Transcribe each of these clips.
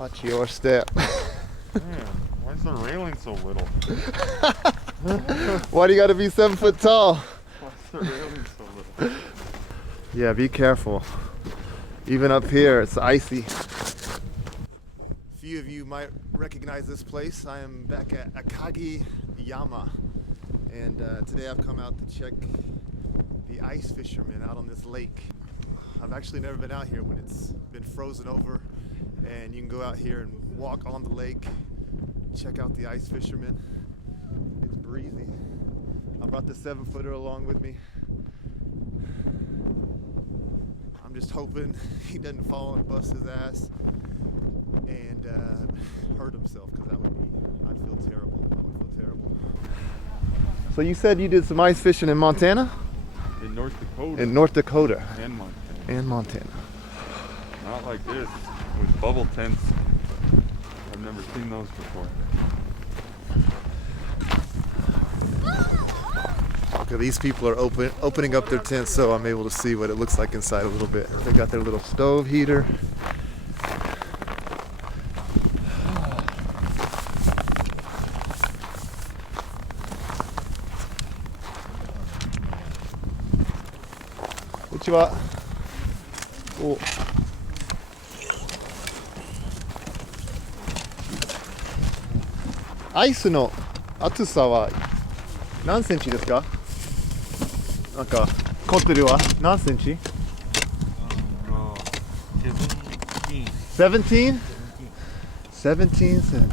Watch your step. Man, why is the railing so little? Why do you gotta be 7 foot tall? Why is the railing so little? Yeah, be careful. Even up here, it's icy. Few of you might recognize this place. I am back at Akagi Yama, and today I've come out to check the ice fishermen out on this lake. I've actually never been out here when it's been frozen over, and you can go out here and walk on the lake, check out the ice fishermen. It's breezy. I brought the 7-footer along with me. I'm just hoping he doesn't fall and bust his ass and hurt himself, because I'd feel terrible. I would feel terrible. So you said you did some ice fishing in Montana? In North Dakota. In North Dakota. And Montana. And Montana. Not like this, with bubble tents. I've never seen those before. Okay, these people are opening up their tents, so I'm able to see what it looks like inside a little bit. They got their little stove heater. Konnichiwa. Oh. アイスの厚さは何センチですか？なんかコットルは何センチ？ 17? 17 centimeters.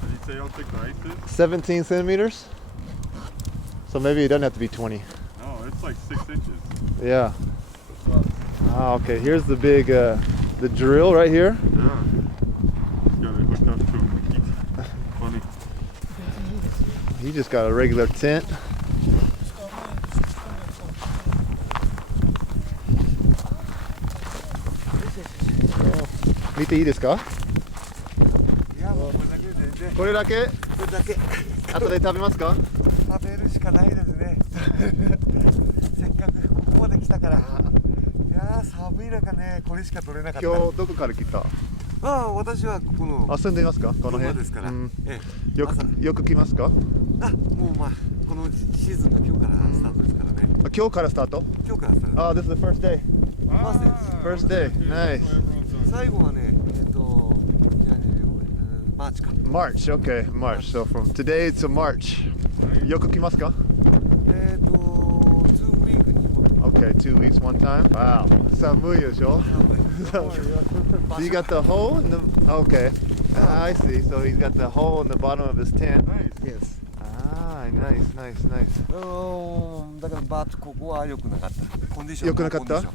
Did you say how thick the ice is? 17 centimeters? So maybe it doesn't have to be 20. No, it's like 6 inches. Yeah. Ah, okay. Here's the big, the drill right here. Yeah. Got it hooked up to him like he's funny. He just got a regular tent. Oh. 見ていいですか？いや、もうこれだけで全然。これだけ？これだけ。後で食べますか？食べるしかないですね。せっかくここまで来たから。いやー、寒い中ね、これしか取れなかった。今日どこから来た？ああ、私はここの。あ、住んでいますか？この辺ですから。よく来ますか？あ、もうまあこのシーズンが今日からスタートですからね。今日からスタート？今日からスタート。あ、this is the first day. First day. Nice. 最後はね、マーチか。March. Okay, March. So from today to March. よく来ますか2 weeks に。Okay, 2 weeks one time. Wow. 寒いでしょ? So you got the hole in the. Okay. I see. So he's got the hole in the bottom of his tent. Nice. Yes. Ah, nice. だからバーここは良くなかった。コンディション。良くなかった？向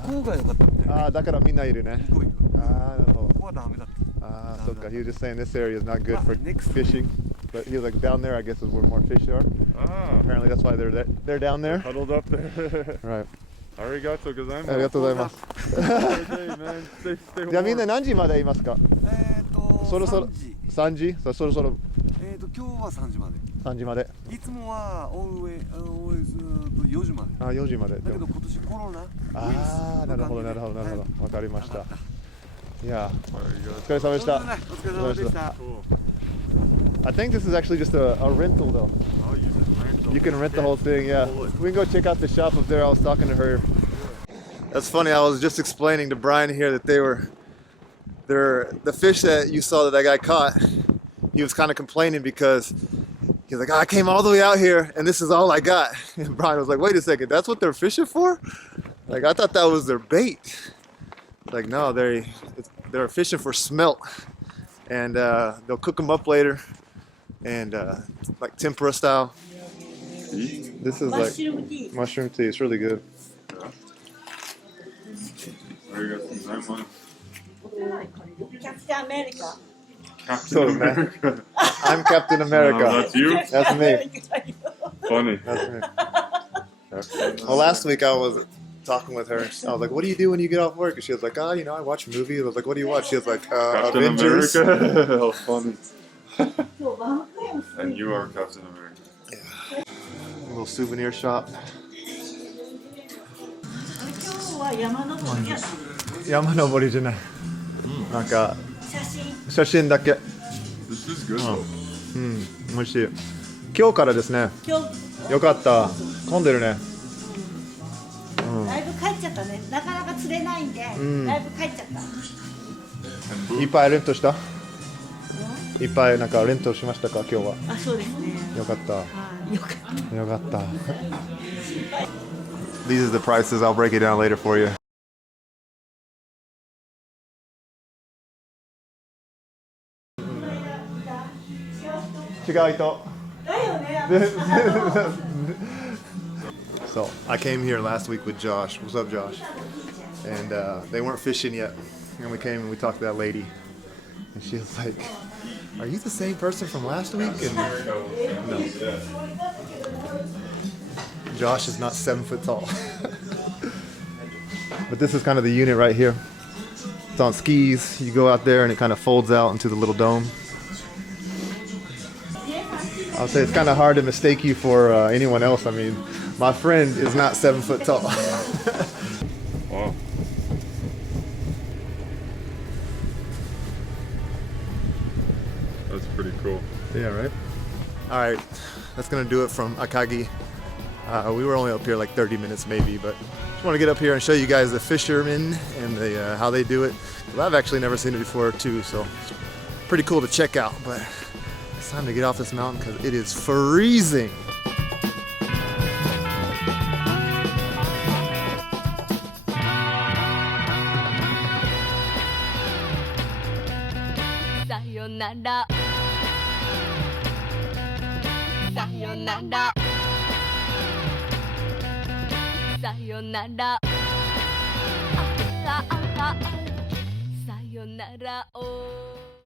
こうが良かったみたいな。ああ、だからみんないるね。向こう行く。ああ、なるほど。ここはダメだった。Ah, so he was just saying this area is not good for fishing, but he was like down there, I guess, is where more fish are. Ah. Apparently, that's why they're down there. Huddled up there. Right. Arigato gozaimasu. ありがとうございます。Okay, man. Stay じゃあみん warm. な何時までいますか？そろそろ3時？そろそろ今日は3時まで。 3時まで。いつもは always 4時まで。あ、4時まで。だけど今年コロナ。ああ、なるほど。わかりました。いや、お Arigato. 疲れ様でした。お疲れ様でした。 Cool. I think this is actually just a rental though. Oh, you just rent. You can rent the whole thing, yeah. We can go check out the shop up there. I was talking to her. That's funny. I was just explaining to Brian here that they're the fish that you saw that guy caught. He was kind of complaining because he's like, I came all the way out here and this is all I got. And Brian was like, wait a second, that's what they're fishing for? Like, I thought that was their bait. Like, no, they're fishing for smelt, and they'll cook them up later, and like tempura style. This is like mushroom tea. It's really good. Arigato gozaimasu. Captain America. Captain America. I'm Captain America. Oh, that's you? That's me. Funny. That's me. Well, last week I was talking with her. I was like, what do you do when you get off work? And she was like, I watch movies. I was like, what do you watch? She was like, Captain Avengers. America. How funny. And you are Captain America. Yeah. A little souvenir shop. 山登りじゃない。なんか写真だけ。 This is good though. うん、美味しい。今日からですね。よかった。混んでるね。だいぶ帰っちゃったね。なかなか釣れないんで、だいぶ帰っちゃった。いっぱいレントした？いっぱいなんかレントしましたか今日は？あ、そうですね。よかった。よかった。よかった。These are the prices. I'll break it down later for you. So I came here last week with Josh. What's up, Josh? And they weren't fishing yet. And we came and we talked to that lady. And she was like, "Are you the same person from last week?" And no. Josh is not 7 foot tall. But this is kind of the unit right here. It's on skis. You go out there and it kind of folds out into the little dome. I'll say it's kind of hard to mistake you for anyone else. I mean, my friend is not 7 foot tall. Wow. That's pretty cool. Yeah, right? All right, that's gonna do it from Akagi. We were only up here like 30 minutes maybe, but just want to get up here and show you guys the fishermen and the how they do it. Well, I've actually never seen it before too, so it's pretty cool to check out. But it's time to get off this mountain because it is freezing. Sayonara. Sayonara. Sayonara. Sayonara.